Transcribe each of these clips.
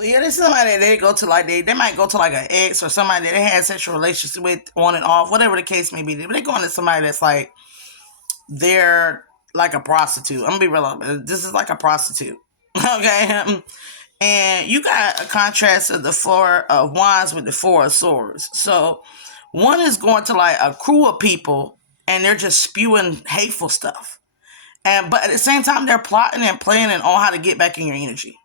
So yeah, this is somebody that they go to like they might go to like an ex or somebody that they had sexual relations with on and off, whatever the case may be. But they going to somebody that's like they're like a prostitute. I'm gonna be real. This is like a prostitute. Okay. And you got a contrast of the Four of Wands with the Four of Swords. So one is going to like a crew of people and they're just spewing hateful stuff. But at the same time, they're plotting and planning on how to get back in your energy.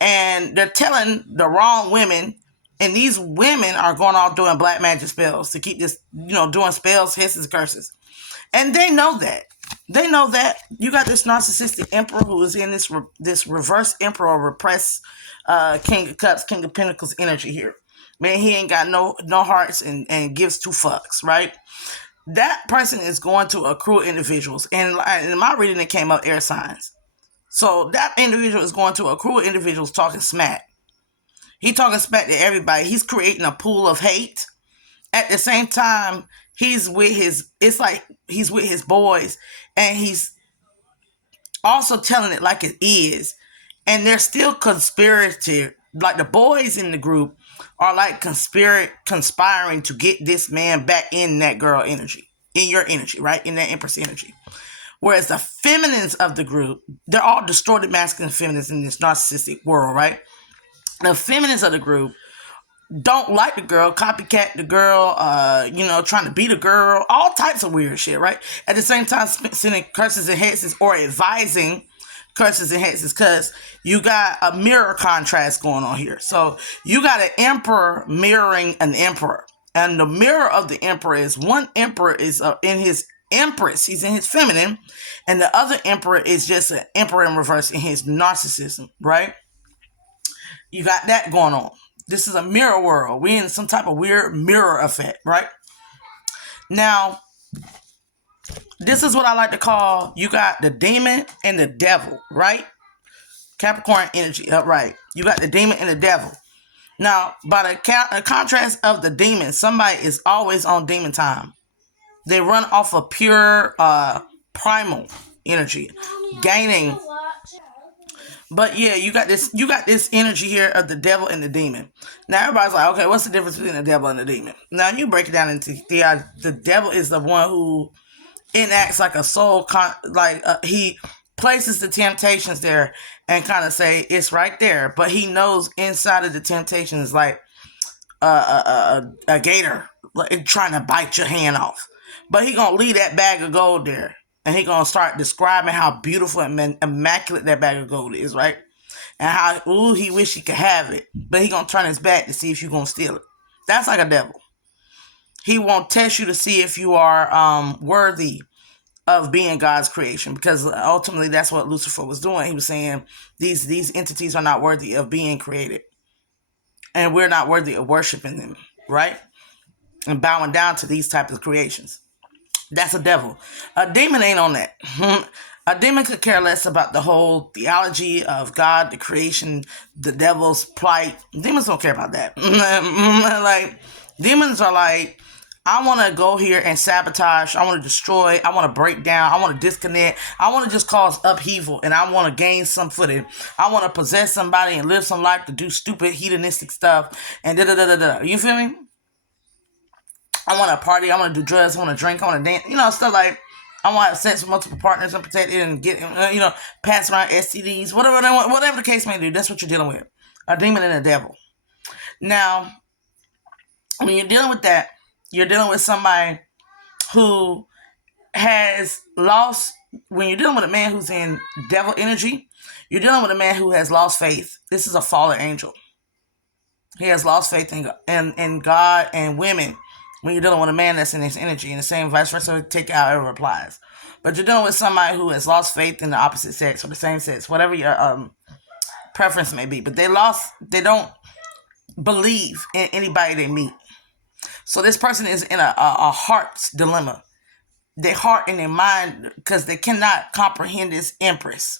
And they're telling the wrong women, and these women are going off doing black magic spells to keep this, doing spells, hisses, curses. And they know that. They know that. You got this narcissistic emperor who is in this reverse emperor, repressed King of Cups, King of Pentacles energy here. Man, he ain't got no hearts and gives two fucks, right? That person is going to accrue individuals. And in my reading, it came up air signs. So that individual is going to accrue individuals talking smack. He talking smack to everybody. He's creating a pool of hate. At the same time, he's with his boys, and he's also telling it like it is. And they're still conspirative. Like the boys in the group are like conspiring to get this man back in that girl energy, in your energy, right? In that Empress energy. Whereas the feminines of the group, they're all distorted masculine feminines in this narcissistic world, right? The feminines of the group don't like the girl, copycat the girl, trying to beat a girl, all types of weird shit, right? At the same time, sending curses and hexes or advising curses and hexes, because you got a mirror contrast going on here. So you got an emperor mirroring an emperor. And the mirror of the emperor is one emperor is in his empress, he's in his feminine, and the other emperor is just an emperor in reverse in his narcissism, right? You got that going on. This is a mirror world. We're in some type of weird mirror effect, right? Now, this is what I like to call, you got the demon and the devil, right? Capricorn energy, upright. You got the demon and the devil. Now, by the contrast of the demon, somebody is always on demon time. They run off of pure primal energy, gaining. But yeah, you got this energy here of the devil and the demon. Now everybody's like, okay, what's the difference between the devil and the demon? Now you break it down into the devil is the one who enacts like a soul, he places the temptations there and kind of say it's right there, but he knows inside of the temptation is like a gator like, trying to bite your hand off. But he gonna leave that bag of gold there. And he gonna start describing how beautiful and immaculate that bag of gold is, right? And how, he wish he could have it. But he gonna turn his back to see if you gonna steal it. That's like a devil. He won't test you to see if you are worthy of being God's creation. Because ultimately that's what Lucifer was doing. He was saying these entities are not worthy of being created. And we're not worthy of worshiping them, right? And bowing down to these types of creations. That's a devil. A demon ain't on that. A demon could care less about the whole theology of God, the creation, the devil's plight. Demons don't care about that. Like, demons are like, I want to go here and sabotage. I want to destroy. I want to break down. I want to disconnect. I want to just cause upheaval, and I want to gain some footing. I want to possess somebody and live some life to do stupid, hedonistic stuff, and da-da-da-da-da. You feel me? I want to party, I want to do drugs, I want to drink, I want to dance, stuff like, I want to have sex with multiple partners and protect it and get, pass around STDs, whatever the case may be, that's what you're dealing with. A demon and a devil. Now, when you're dealing with that, you're dealing with somebody who has lost, when you're dealing with a man who's in devil energy, you're dealing with a man who has lost faith. This is a fallen angel. He has lost faith in God and women. When you're dealing with a man that's in his energy, and the same vice versa, take out however it applies. But you're dealing with somebody who has lost faith in the opposite sex or the same sex, whatever your preference may be. But they don't believe in anybody they meet. So this person is in a heart's dilemma. Their heart and their mind, because they cannot comprehend this empress.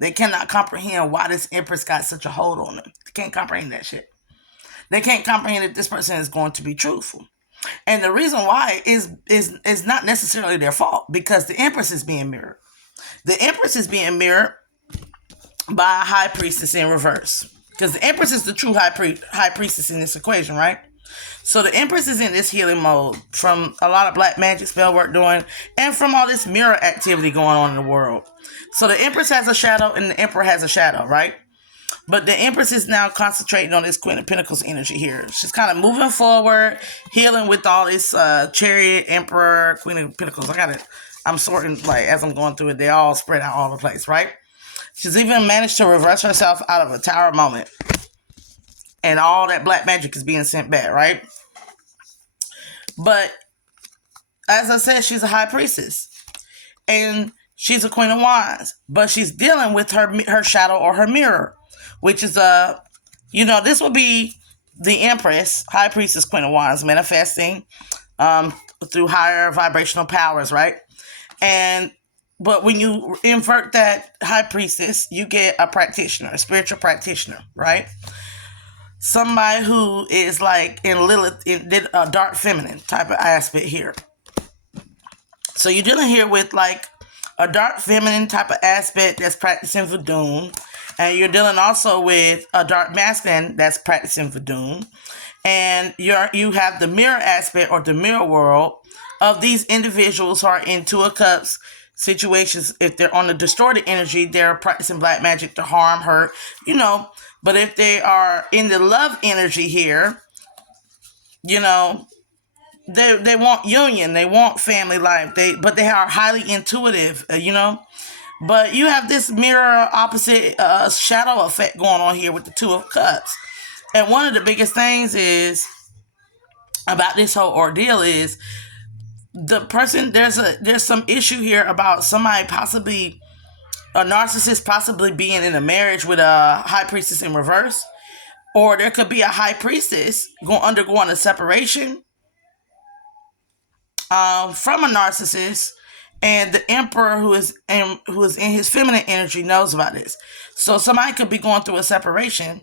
They cannot comprehend why this empress got such a hold on them. They can't comprehend that shit. They can't comprehend that this person is going to be truthful. And the reason why is not necessarily their fault, because the Empress is being mirrored. The Empress is being mirrored by a high priestess in reverse. because the Empress is the true high priestess in this equation, right? So the Empress is in this healing mode from a lot of black magic spell work doing, and from all this mirror activity going on in the world. So the Empress has a shadow and the Emperor has a shadow, right? But the Empress is now concentrating on this Queen of Pentacles energy here. She's kind of moving forward, healing with all this Chariot, Emperor, Queen of Pentacles. I'm sorting, like, as I'm going through it, they all spread out all over the place, right? She's even managed to reverse herself out of a tower moment. And all that black magic is being sent back, right? But, as I said, she's a high priestess. And she's a Queen of Wands. But she's dealing with her shadow or her mirror. Which is, this will be the Empress, High Priestess, Queen of Wands, manifesting through higher vibrational powers, right? But when you invert that High Priestess, you get a practitioner, a spiritual practitioner, right? Somebody who is like in Lilith, in a dark feminine type of aspect here. So you're dealing here with like a dark feminine type of aspect that's practicing voodoo. And you're dealing also with a dark masculine that's practicing voodoo. And you have the mirror aspect or the mirror world of these individuals who are in Two of Cups situations. If they're on the distorted energy, they're practicing black magic to harm, hurt, But if they are in the love energy here, they want union, they want family life, but they are highly intuitive, But you have this mirror opposite shadow effect going on here with the Two of Cups. And one of the biggest things is about this whole ordeal is the person, there's some issue here about somebody possibly, a narcissist possibly being in a marriage with a high priestess in reverse. Or there could be a high priestess undergoing a separation from a narcissist. And the Emperor who is in his feminine energy knows about this. So somebody could be going through a separation,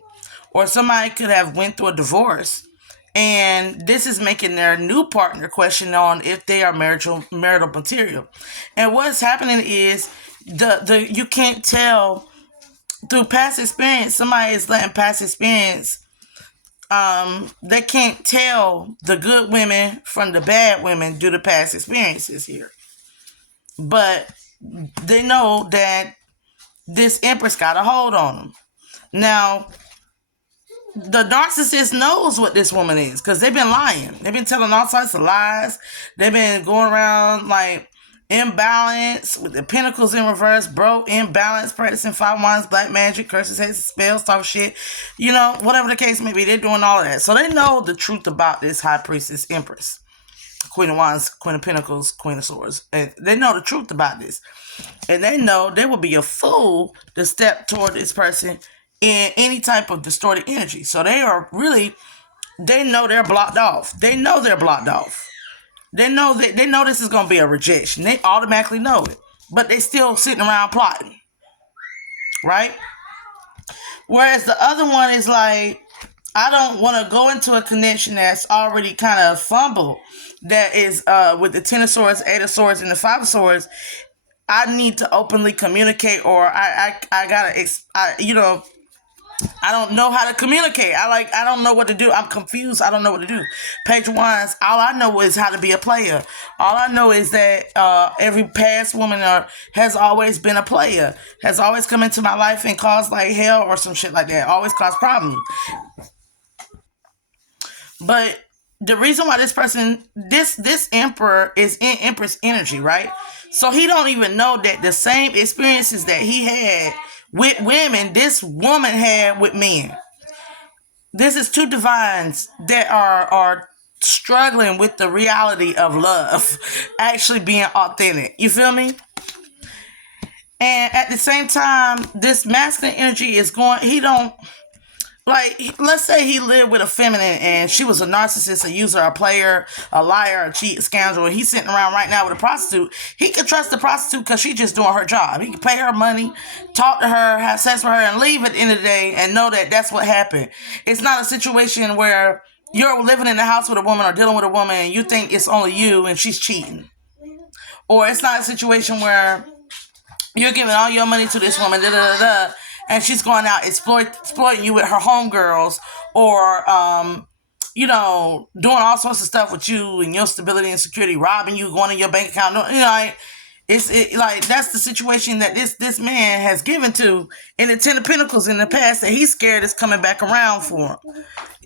or somebody could have went through a divorce, and this is making their new partner question on if they are marital material. And what's happening is you can't tell through past experience. Somebody is letting past experience. They can't tell the good women from the bad women due to past experiences here. But they know that this Empress got a hold on them. Now, the narcissist knows what this woman is because they've been lying. They've been telling all sorts of lies. They've been going around like imbalance with the pentacles in reverse, broke, imbalance, practicing 5 wands, black magic, curses, hexes, spells, type of shit. Whatever the case may be, they're doing all of that. So they know the truth about this high priestess Empress. Queen of Wands, Queen of Pentacles, Queen of Swords. And they know the truth about this. And they know they will be a fool to step toward this person in any type of distorted energy. So they know they're blocked off. They know they're blocked off. They know this is going to be a rejection. They automatically know it. But they still sitting around plotting. Right? Whereas the other one is like, I don't want to go into a connection that's already kind of fumbled. That is with the 10 of Swords, 8 of Swords, and the 5 of Swords. I need to openly communicate, or I don't know how to communicate. I don't know what to do. I'm confused. I don't know what to do. Page of Wands, all I know is how to be a player. All I know is that every past woman has always been a player, has always come into my life and caused like hell or some shit like that. Always caused problems. But the reason why this person, this Emperor is in Empress energy, right? So he don't even know that the same experiences that he had with women, this woman had with men. This is two divines that are struggling with the reality of love actually being authentic. You feel me? And at the same time, this masculine energy is going, let's say he lived with a feminine and she was a narcissist, a user, a player, a liar, a cheat, a scoundrel, and he's sitting around right now with a prostitute. He can trust the prostitute because she's just doing her job. He can pay her money, talk to her, have sex with her, and leave at the end of the day and know that that's what happened. It's not a situation where you're living in the house with a woman or dealing with a woman and you think it's only you and she's cheating. Or it's not a situation where you're giving all your money to this woman, and she's going out exploiting you with her homegirls, or doing all sorts of stuff with you and your stability and security, robbing you, going in your bank account, like like that's the situation that this man has given to in the Ten of Pentacles in the past, that he's scared is coming back around for him.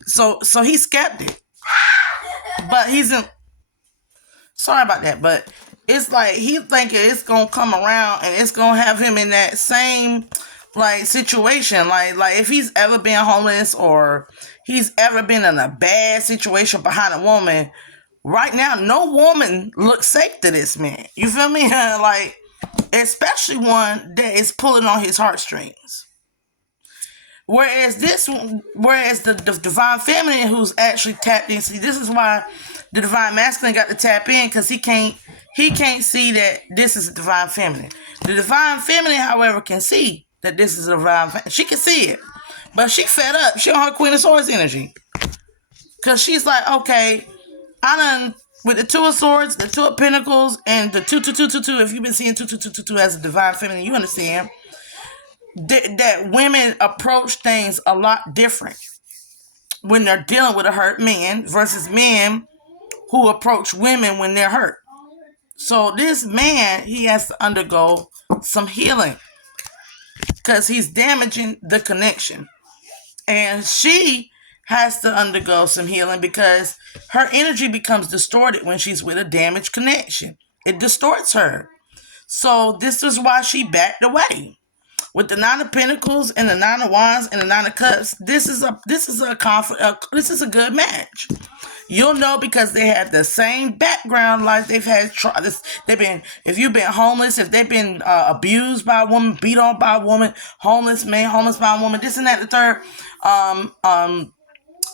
So he's skeptic, but he's in. Sorry about that, but it's like he thinking it's gonna come around and it's gonna have him in that same like situation. Like if he's ever been homeless or he's ever been in a bad situation behind a woman, right now no woman looks safe to this man. You feel me? Like, especially one that is pulling on his heartstrings. Whereas the divine feminine who's actually tapped in, see, this is why the divine masculine got to tap in, because he can't see that this is a divine feminine. The divine feminine, however, can see that this is a divine feminine. She can see it, but she fed up. She on her Queen of Swords energy, because she's like, okay, I done with the Two of Swords, the Two of Pentacles, and the 2 If you've been seeing 2 as a divine feminine, you understand that women approach things a lot different when they're dealing with a hurt man versus men who approach women when they're hurt. So this man, he has to undergo some healing because he's damaging the connection. And she has to undergo some healing because her energy becomes distorted when she's with a damaged connection. It distorts her. So this is why she backed away. With the Nine of Pentacles and the Nine of Wands and the Nine of Cups, this is a good match. You'll know because they have the same background life. They've had if you've been homeless, if they've been abused by a woman, beat on by a woman, homeless by a woman, this and that, the third,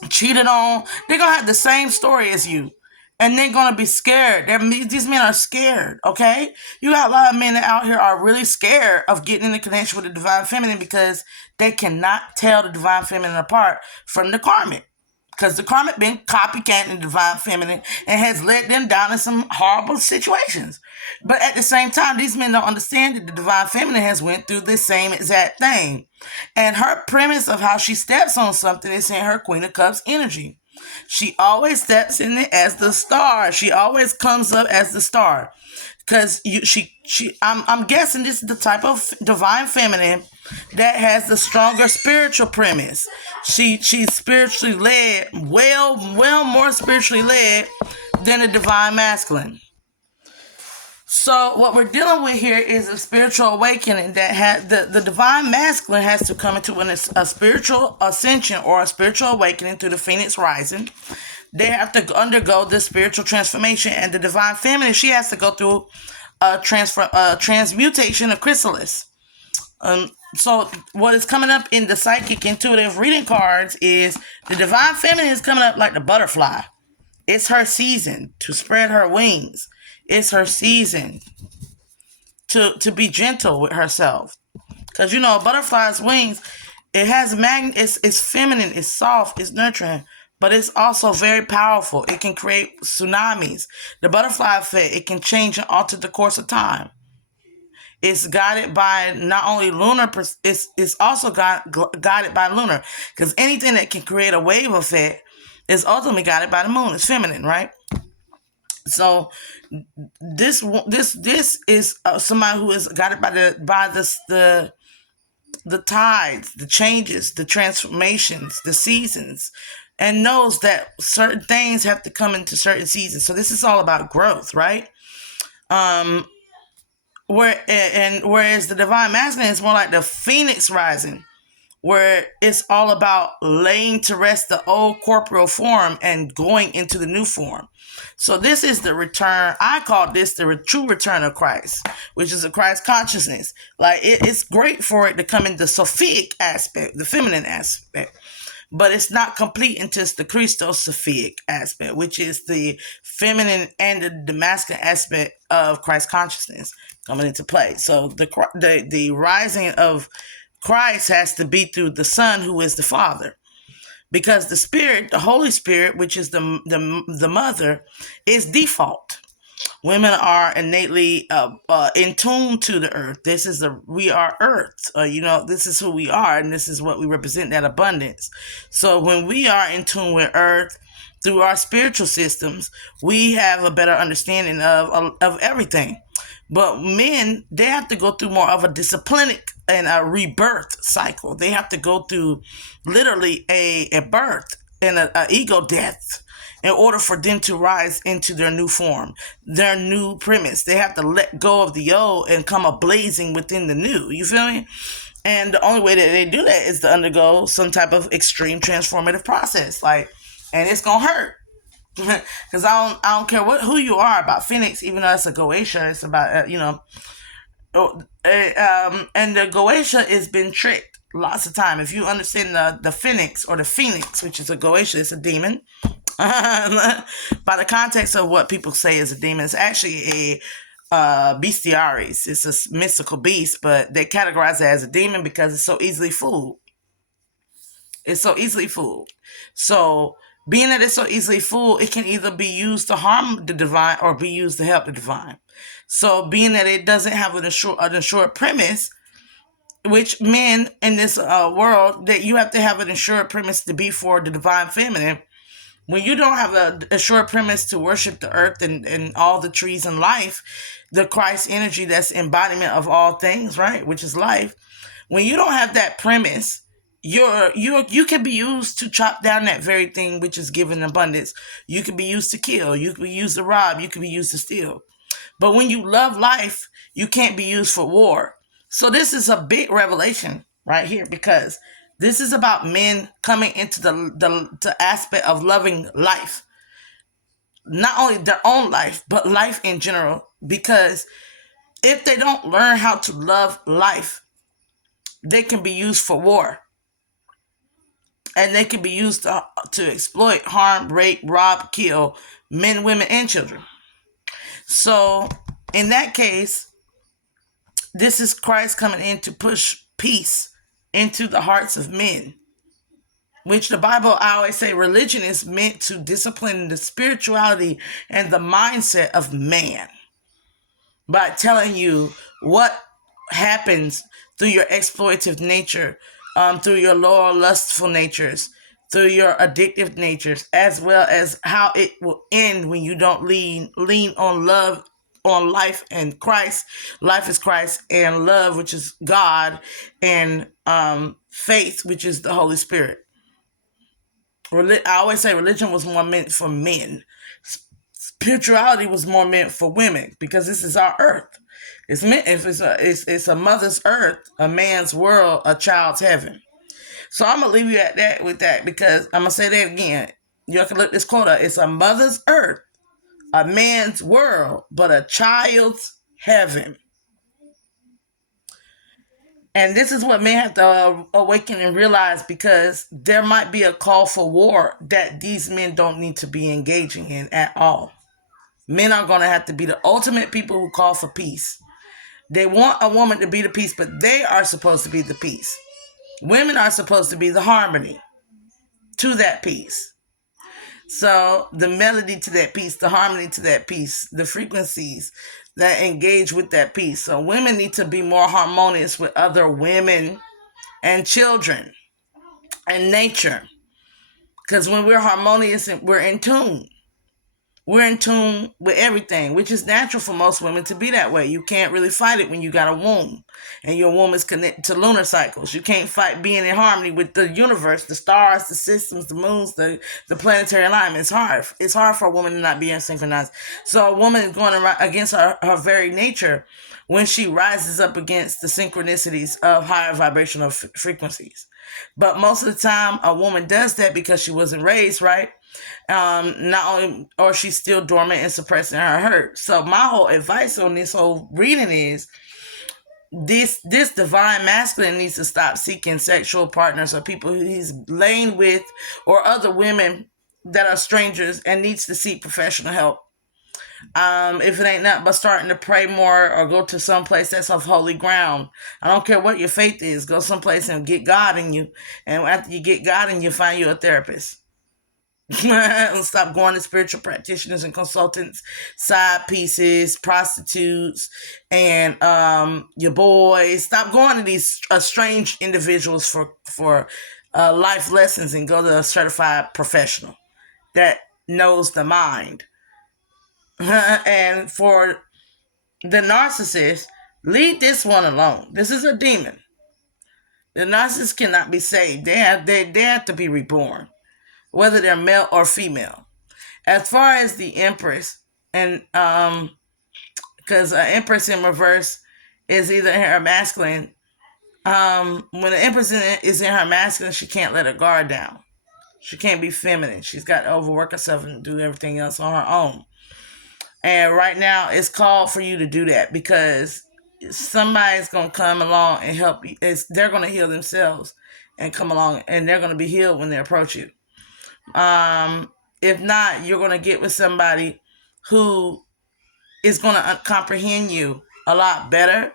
cheated on, they're gonna have the same story as you. And they're going to be scared. These men are scared, okay? You got a lot of men that out here are really scared of getting in a connection with the divine feminine because they cannot tell the divine feminine apart from the karmic. Because the karmic been copycatting the divine feminine and has led them down in some horrible situations. But at the same time, these men don't understand that the divine feminine has went through the same exact thing. And her premise of how she steps on something is in her Queen of Cups energy. She always steps in it as the star. She always comes up as the star. Because I'm guessing this is the type of divine feminine that has the stronger spiritual premise. She's spiritually led, well more spiritually led than the divine masculine. So what we're dealing with here is a spiritual awakening that the divine masculine has to come into a spiritual ascension or a spiritual awakening through the Phoenix rising. They have to undergo this spiritual transformation, and the divine feminine, she has to go through a transmutation of chrysalis. So what is coming up in the psychic intuitive reading cards is the divine feminine is coming up like the butterfly. It's her season to spread her wings. It's her season to be gentle with herself. Because, a butterfly's wings, it has it's feminine, it's soft, it's nurturing, but it's also very powerful. It can create tsunamis. The butterfly effect, it can change and alter the course of time. It's guided by not only lunar, it's also guided by lunar. Because anything that can create a wave effect is ultimately guided by the moon. It's feminine, right? So this is somebody who is guided by the tides, the changes, the transformations, the seasons, and knows that certain things have to come into certain seasons. So this is all about growth, right? Whereas the divine masculine is more like the Phoenix rising, where it's all about laying to rest the old corporeal form and going into the new form. So this is the return. I call this the true return of Christ, which is a Christ consciousness. Like it's great for it to come in the Sophic aspect, the feminine aspect, but it's not complete until it's the Christo-Sophic aspect, which is the feminine and the masculine aspect of Christ consciousness coming into play. So the rising of Christ has to be through the Son, who is the Father. Because the Spirit, the Holy Spirit, which is the mother, is default. Women are innately in tune to the earth. We are earth. This is who we are, and this is what we represent, that abundance. So when we are in tune with earth through our spiritual systems, we have a better understanding of everything. But men, they have to go through more of a disciplinic and a rebirth cycle. They have to go through literally a birth and a ego death in order for them to rise into their new form, their new premise. They have to let go of the old and come a blazing within the new. You feel me? And the only way that they do that is to undergo some type of extreme transformative process. And it's gonna hurt. Because I don't care who you are about Phoenix, even though it's a Goetia, it's about and the Goetia has been tricked lots of time. If you understand the Phoenix or the Phoenix, which is a Goetia, it's a demon. By the context of what people say is a demon, it's actually a bestiaries. It's a mystical beast, but they categorize it as a demon because it's so easily fooled. It's so easily fooled. So, being that it's so easily fooled, it can either be used to harm the divine or be used to help the divine. So, being that it doesn't have an assured premise, which men in this world, that you have to have an assured premise to be for the divine feminine. When you don't have a assured premise to worship the earth and all the trees and life, the Christ energy that's embodiment of all things, right, which is life. When you don't have that premise, you can be used to chop down that very thing which is given abundance. You can be used to kill. You can be used to rob. You can be used to steal. But when you love life, you can't be used for war. So this is a big revelation right here, because this is about men coming into the aspect of loving life. Not only their own life, but life in general. Because if they don't learn how to love life, they can be used for war. And they can be used to exploit, harm, rape, rob, kill men, women, and children. So in that case, this is Christ coming in to push peace into the hearts of men. Which the Bible, I always say, religion is meant to discipline the spirituality and the mindset of man by telling you what happens through your exploitative nature, through your lower lustful natures, through your addictive natures, as well as how it will end when you don't lean on love, on life and Christ. Life is Christ, and love, which is God, and faith, which is the Holy Spirit. I always say religion was more meant for men. Spirituality was more meant for women, because this is our earth. It's meant, if it's a mother's earth, a man's world, a child's heaven. So I'm gonna leave you at that with that, because I'm gonna say that again. You can look this quote up. It's a mother's earth, a man's world, but a child's heaven. And this is what men have to awaken and realize, because there might be a call for war that these men don't need to be engaging in at all. Men are going to have to be the ultimate people who call for peace. They want a woman to be the peace, but they are supposed to be the peace. Women are supposed to be the harmony to that peace. So the melody to that peace, the harmony to that peace, the frequencies that engage with that peace. So women need to be more harmonious with other women and children and nature. Because when we're harmonious and we're in tune with everything, which is natural for most women to be that way. You can't really fight it when you got a womb and your womb is connected to lunar cycles. You can't fight being in harmony with the universe, the stars, the systems, the moons, the planetary alignment. It's hard. It's hard for a woman to not be synchronized. So a woman is going against her very nature when she rises up against the synchronicities of higher vibrational frequencies. But most of the time, a woman does that because she wasn't raised right. Not only, or she's still dormant and suppressing her hurt. So my whole advice on this whole reading is this divine masculine needs to stop seeking sexual partners or people who he's laying with, or other women that are strangers, and needs to seek professional help. If it ain't nothing but starting to pray more, or go to some place that's of holy ground. I don't care what your faith is. Go someplace and get God in you. And after you get God in you, find you a therapist. Stop going to spiritual practitioners and consultants, side pieces, prostitutes, and your boys. Stop going to these strange individuals for life lessons and go to a certified professional that knows the mind. And for the narcissist, leave this one alone. This is a demon. The narcissist cannot be saved. They have to be reborn, whether they're male or female. As far as the Empress, and because Empress in reverse is either in her masculine. When the Empress is in her masculine, she can't let her guard down. She can't be feminine. She's got to overwork herself and do everything else on her own. And right now, it's called for you to do that because somebody's going to come along and help you. They're going to heal themselves and come along, and they're going to be healed when they approach you. If not, you're going to get with somebody who is going to comprehend you a lot better,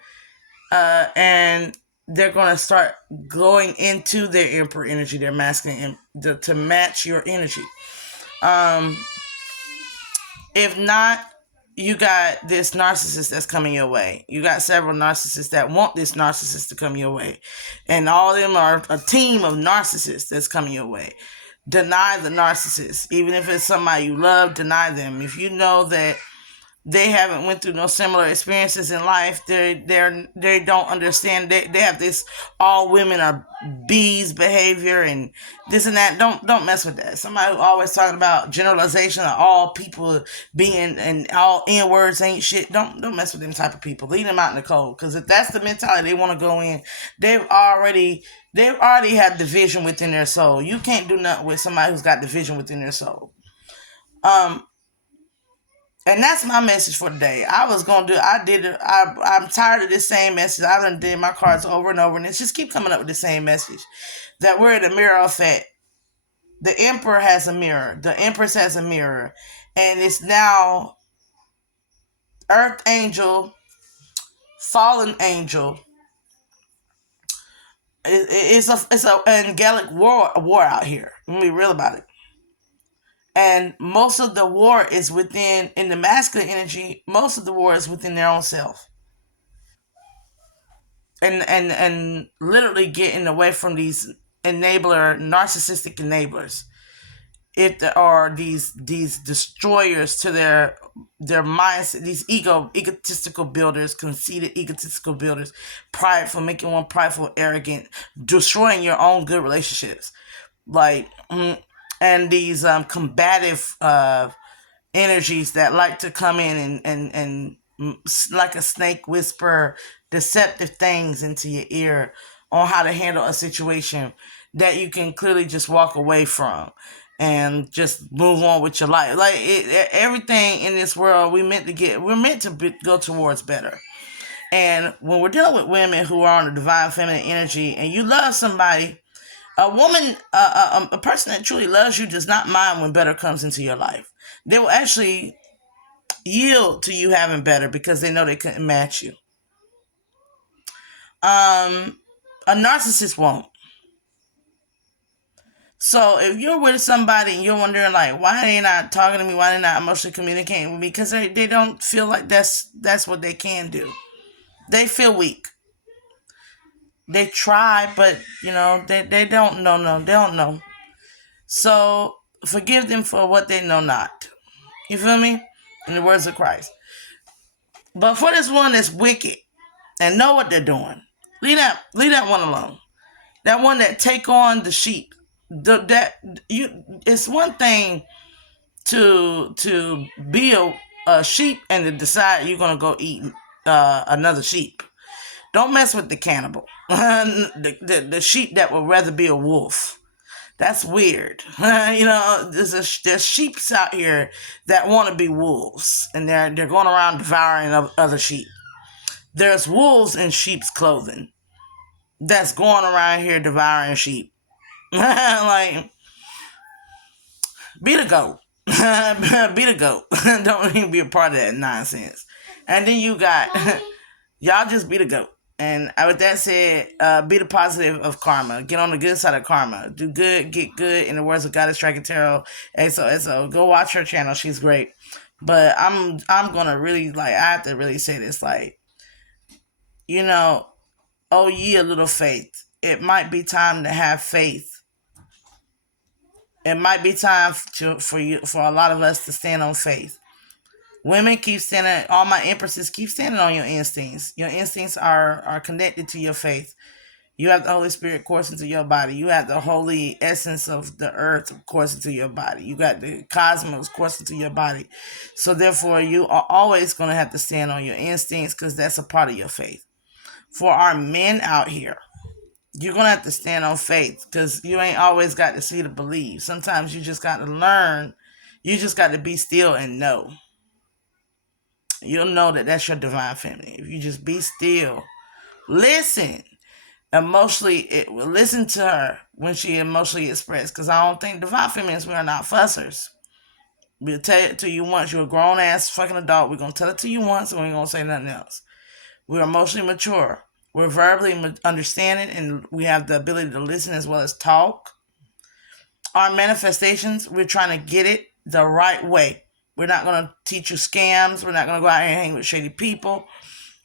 and they're going to start going into their emperor energy, their masculine, to match your energy. If not, you got this narcissist that's coming your way. You got several narcissists that want this narcissist to come your way. And all of them are a team of narcissists that's coming your way. Deny the narcissist. Even if it's somebody you love, deny them. If you know that they haven't went through no similar experiences in life, they don't understand. They have this all women are bees behavior and this and that. Don't mess with that. Somebody who always talking about generalization of all people being and all N words ain't shit. Don't mess with them type of people. Leave them out in the cold. Because if that's the mentality they want to go in, they've already had division within their soul. You can't do nothing with somebody who's got division within their soul. And that's my message for today. I'm tired of this same message. I done did my cards over and over, and it's just keep coming up with the same message. That we're in a mirror effect. The Emperor has a mirror. The Empress has a mirror. And it's now Earth Angel, Fallen Angel. It's a angelic war out here. Let me be real about it. And most of the war is in the masculine energy, most of the war is within their own self. And literally getting away from these narcissistic enablers. If there are these destroyers to their mindset, these egotistical builders, conceited egotistical builders, prideful, making one prideful, arrogant, destroying your own good relationships. And these combative energies that like to come in and like a snake whisper deceptive things into your ear on how to handle a situation that you can clearly just walk away from and just move on with your life. Everything in this world we're meant to go towards better. And when we're dealing with women who are on a divine feminine energy and you love somebody, a woman, a person that truly loves you does not mind when better comes into your life. They will actually yield to you having better because they know they couldn't match you. A narcissist won't. So if you're with somebody and you're wondering why they not talking to me, why they not emotionally communicating with me, because they don't feel like that's what they can do. They feel weak. They try, but they don't know. No, they don't know. So forgive them for what they know not. You feel me? In the words of Christ. But for this one that's wicked and know what they're doing, leave that one alone. That one that take on the sheep. It's one thing to be a sheep and to decide you're gonna go eat another sheep. Don't mess with the cannibal. the sheep that would rather be a wolf. That's weird. There's sheeps out here that want to be wolves, and they're going around devouring other sheep. There's wolves in sheep's clothing that's going around here devouring sheep. Be the goat. Be the goat. Don't even be a part of that nonsense. And then you got y'all just be the goat. And with that said, be the positive of karma. Get on the good side of karma. Do good, get good. In the words of Goddess Dragon Tarot, so go watch her channel. She's great. But I'm gonna really I have to really say this, oh ye a little faith. It might be time to have faith. It might be time for a lot of us to stand on faith. Women keep standing. All my empresses keep standing on your instincts. Your instincts are connected to your faith. You have the Holy Spirit coursing through your body. You have the holy essence of the earth coursing through your body. You got the cosmos coursing through your body. So therefore, you are always going to have to stand on your instincts because that's a part of your faith. For our men out here, you're going to have to stand on faith because you ain't always got to see to believe. Sometimes you just got to learn. You just got to be still and know. You'll know that that's your divine feminine. If you just be still, listen. Listen to her when she emotionally expressed. Because I don't think divine feminines, we are not fussers. We'll tell it to you once. You're a grown ass fucking adult. We're going to tell it to you once and we ain't going to say nothing else. We're emotionally mature. We're verbally understanding and we have the ability to listen as well as talk. Our manifestations, we're trying to get it the right way. We're not going to teach you scams. We're not going to go out here and hang with shady people.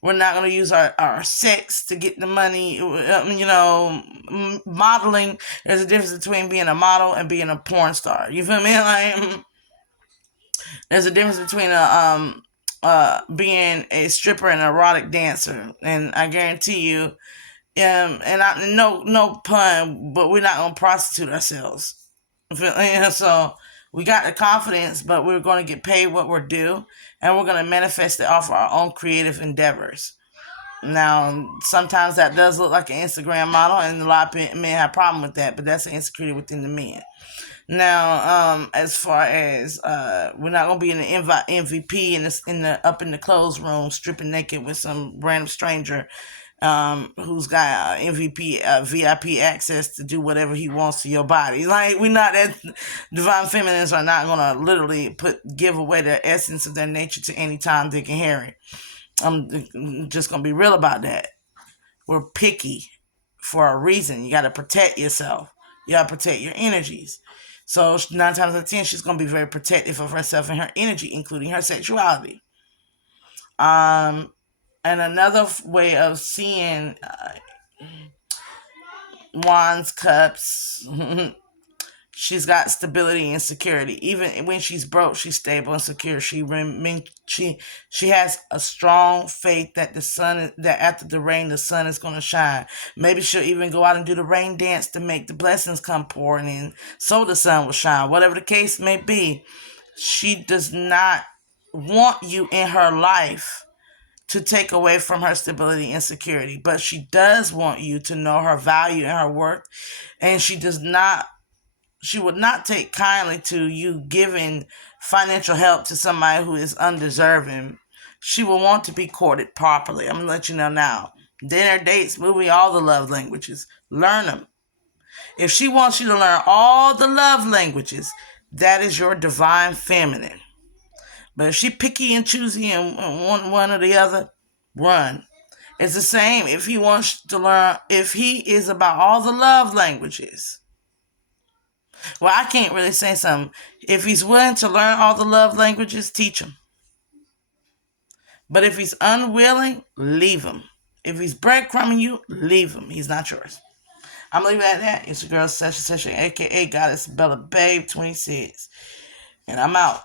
We're not going to use our sex to get the money. Modeling. There's a difference between being a model and being a porn star. You feel me? There's a difference between being a stripper and an erotic dancer. And I guarantee you, no pun, but we're not going to prostitute ourselves. So we got the confidence, but we're going to get paid what we're due, and we're going to manifest it off our own creative endeavors. Now, sometimes that does look like an Instagram model, and a lot of men have a problem with that, but that's an insecurity within the men. Now, as far as we're not going to be in the MVP up in the clothes room, stripping naked with some random stranger who's got MVP, VIP access to do whatever he wants to your body. We're not that. Divine feminines are not gonna literally give away their essence of their nature to any Tom, Dick, and Harry. I'm just gonna be real about that. We're picky for a reason. You gotta protect yourself. You gotta protect your energies. So 9 times out of 10, she's gonna be very protective of herself and her energy, including her sexuality. And another way of seeing Wands, Cups, she's got stability and security. Even when she's broke, she's stable and secure. She has a strong faith that that after the rain, the sun is going to shine. Maybe she'll even go out and do the rain dance to make the blessings come pouring in, so the sun will shine. Whatever the case may be, she does not want you in her life to take away from her stability and security. But she does want you to know her value and her worth. And she would not take kindly to you giving financial help to somebody who is undeserving. She will want to be courted properly. I'm going to let you know now. Dinner, dates, movie, all the love languages. Learn them. If she wants you to learn all the love languages, that is your divine feminine. But if she picky and choosy and want one or the other, run. It's the same if he wants to learn, if he is about all the love languages. Well, I can't really say something. If he's willing to learn all the love languages, teach him. But if he's unwilling, leave him. If he's breadcrumbing you, leave him. He's not yours. I'm leaving it at that. It's your girl, Sesha, a.k.a. Goddess Bella Babe 26. And I'm out.